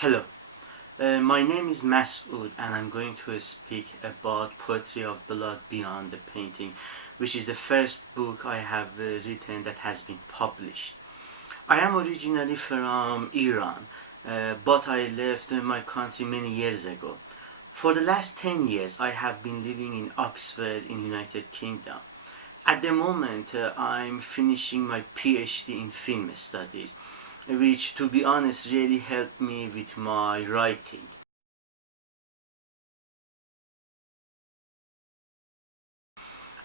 Hello, my name is Masood and I'm going to speak about Poetry of Blood Beyond the Painting, which is the first book I have written that has been published. I am originally from Iran, but I left my country many years ago. For the last 10 years I have been living in Oxford in United Kingdom. At the moment I'm finishing my PhD in film studies, which to be honest really helped me with my writing.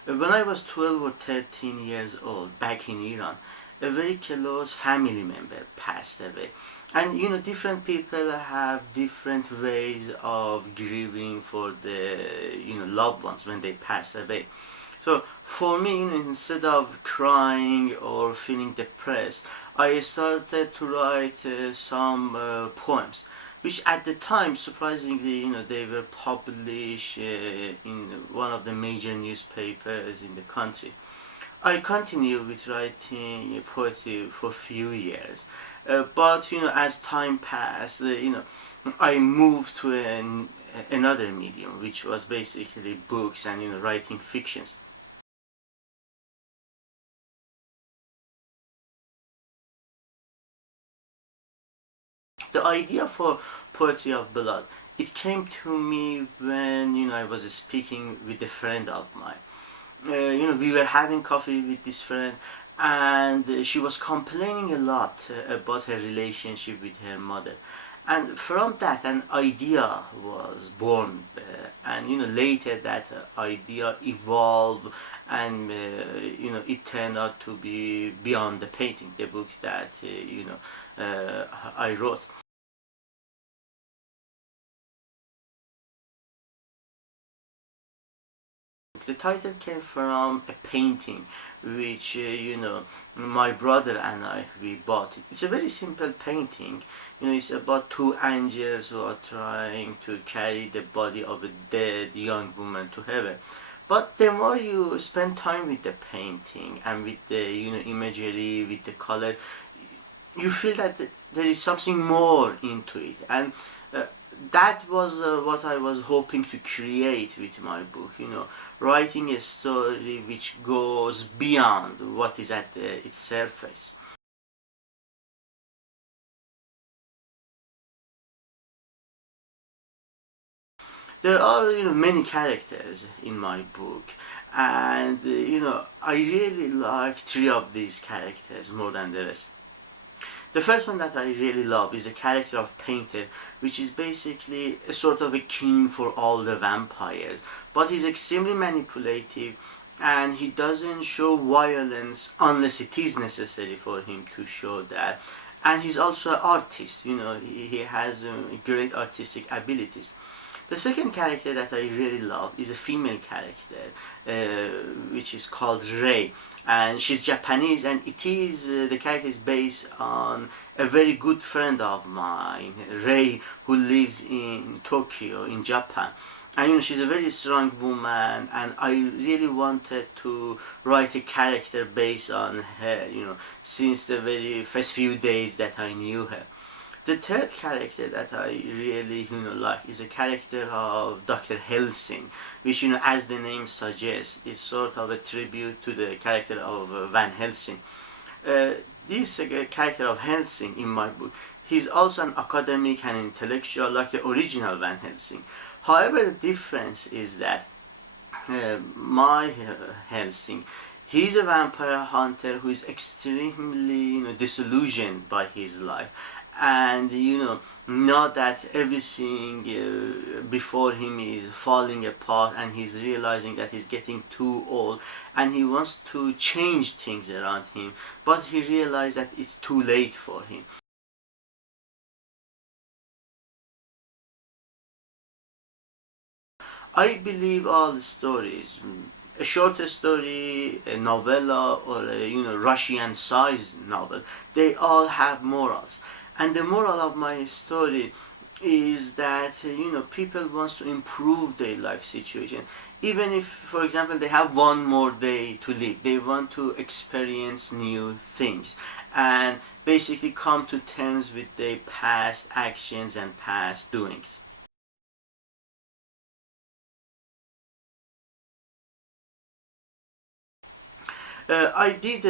When I was 12 or 13 years old back in Iran, a very close family member passed away. And different people have different ways of grieving for the loved ones when they pass away. So for me, instead of crying or feeling depressed, I started to write some poems, which at the time, surprisingly, they were published in one of the major newspapers in the country. I continued with writing poetry for a few years, but as time passed, I moved to another medium, which was basically books and writing fictions. The idea for Poetry of Blood, it came to me when I was speaking with a friend of mine. We were having coffee with this friend, and she was complaining a lot about her relationship with her mother. And from that, an idea was born, and later that idea evolved, and it turned out to be Beyond the Painting, the book that I wrote. The title came from a painting which my brother and we bought. It's a very simple painting. It's about two angels who are trying to carry the body of a dead young woman to heaven. But the more you spend time with the painting and with the imagery, with the color, you feel that there is something more into it. And that was what I was hoping to create with my book, writing a story which goes beyond what is at its surface. There are many characters in my book, and I really like three of these characters more than the rest. The first one that I really love is a character of Painter, which is basically a sort of a king for all the vampires. But he's extremely manipulative, and he doesn't show violence unless it is necessary for him to show that. And he's also an artist, he has great artistic abilities. The second character that I really love is a female character, which is called Rei, and she's Japanese, and the character is based on a very good friend of mine, Rei, who lives in Tokyo, in Japan. And she's a very strong woman, and I really wanted to write a character based on her, since the very first few days that I knew her. The third character that I really like is a character of Dr. Helsing, which as the name suggests is sort of a tribute to the character of Van Helsing. This character of Helsing in my book, he's also an academic and intellectual like the original Van Helsing. However, the difference is that my Helsing, he's a vampire hunter who is extremely disillusioned by his life, and not that everything before him is falling apart, and he's realizing that he's getting too old, and he wants to change things around him, but he realized that it's too late for him. I believe all stories, a short story, a novella, or a Russian size novel, they all have morals. And the moral of my story is that people wants to improve their life situation, even if, for example, they have one more day to live. They want to experience new things and basically come to terms with their past actions and past doings. I did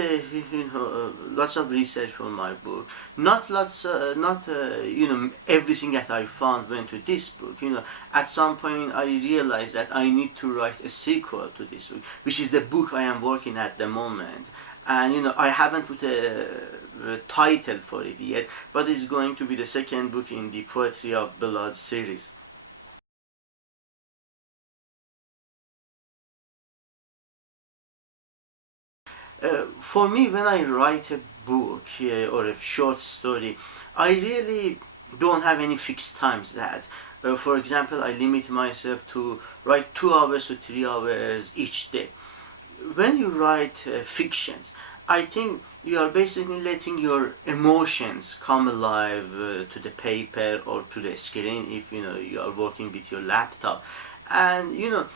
lots of research for my book. Not lots, not everything that I found went to this book. At some point I realized that I need to write a sequel to this book, which is the book I am working at the moment. And I haven't put a title for it yet, but it's going to be the second book in the Poetry of Blood series. For me, when I write a book or a short story, I really don't have any fixed times that. For example, I limit myself to write 2 hours to 3 hours each day. When you write fictions, I think you are basically letting your emotions come alive to the paper or to the screen if you are working with your laptop. And you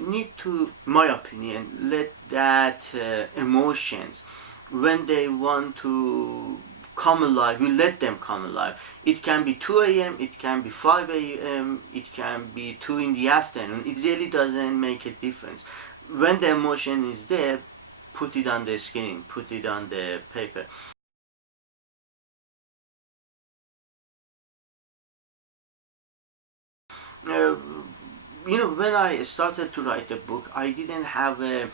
need to, my opinion, let that emotions, when they want to come alive, you let them come alive. It can be 2 a.m., it can be 5 a.m., it can be 2 in the afternoon. It really doesn't make a difference. When the emotion is there, put it on the screen, put it on the paper. Uh, when I started to write a book, I didn't have a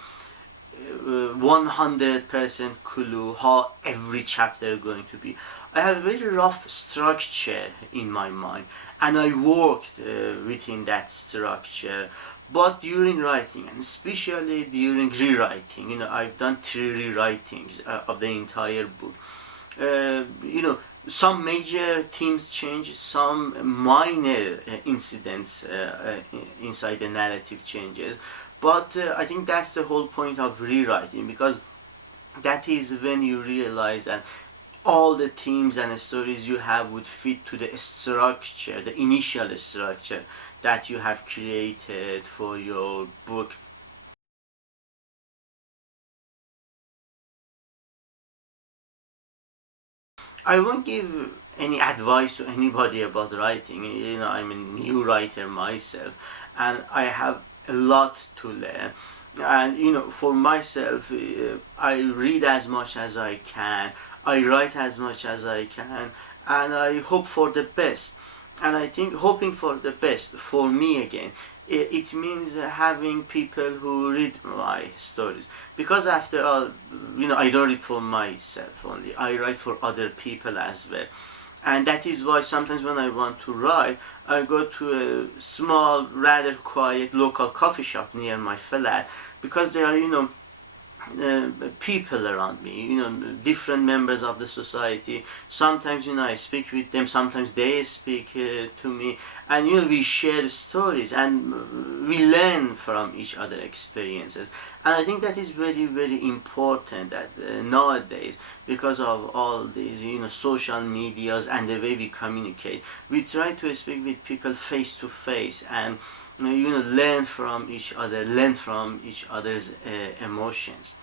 100% clue how every chapter is going to be. I have a very rough structure in my mind, and I worked within that structure. But during writing, and especially during rewriting, I've done 3 rewritings of the entire book. Some major themes change, some minor incidents inside the narrative changes, but I think that's the whole point of rewriting, because that is when you realize that all the themes and stories you have would fit to the structure, the initial structure that you have created for your book. I won't give any advice to anybody about writing. I'm a new writer myself, and I have a lot to learn. And for myself, I read as much as I can, I write as much as I can, and I hope for the best. And I think hoping for the best for me again, it means having people who read my stories, because after all, I don't read for myself only, I write for other people as well. And that is why sometimes when I want to write, I go to a small, rather quiet local coffee shop near my flat, because there are people around me, different members of the society. Sometimes, I speak with them, sometimes they speak to me, and, we share stories, and we learn from each other experiences. And I think that is very, very important that nowadays, because of all these, social medias and the way we communicate, we try to speak with people face to face, and learn from each other, learn from each other's emotions.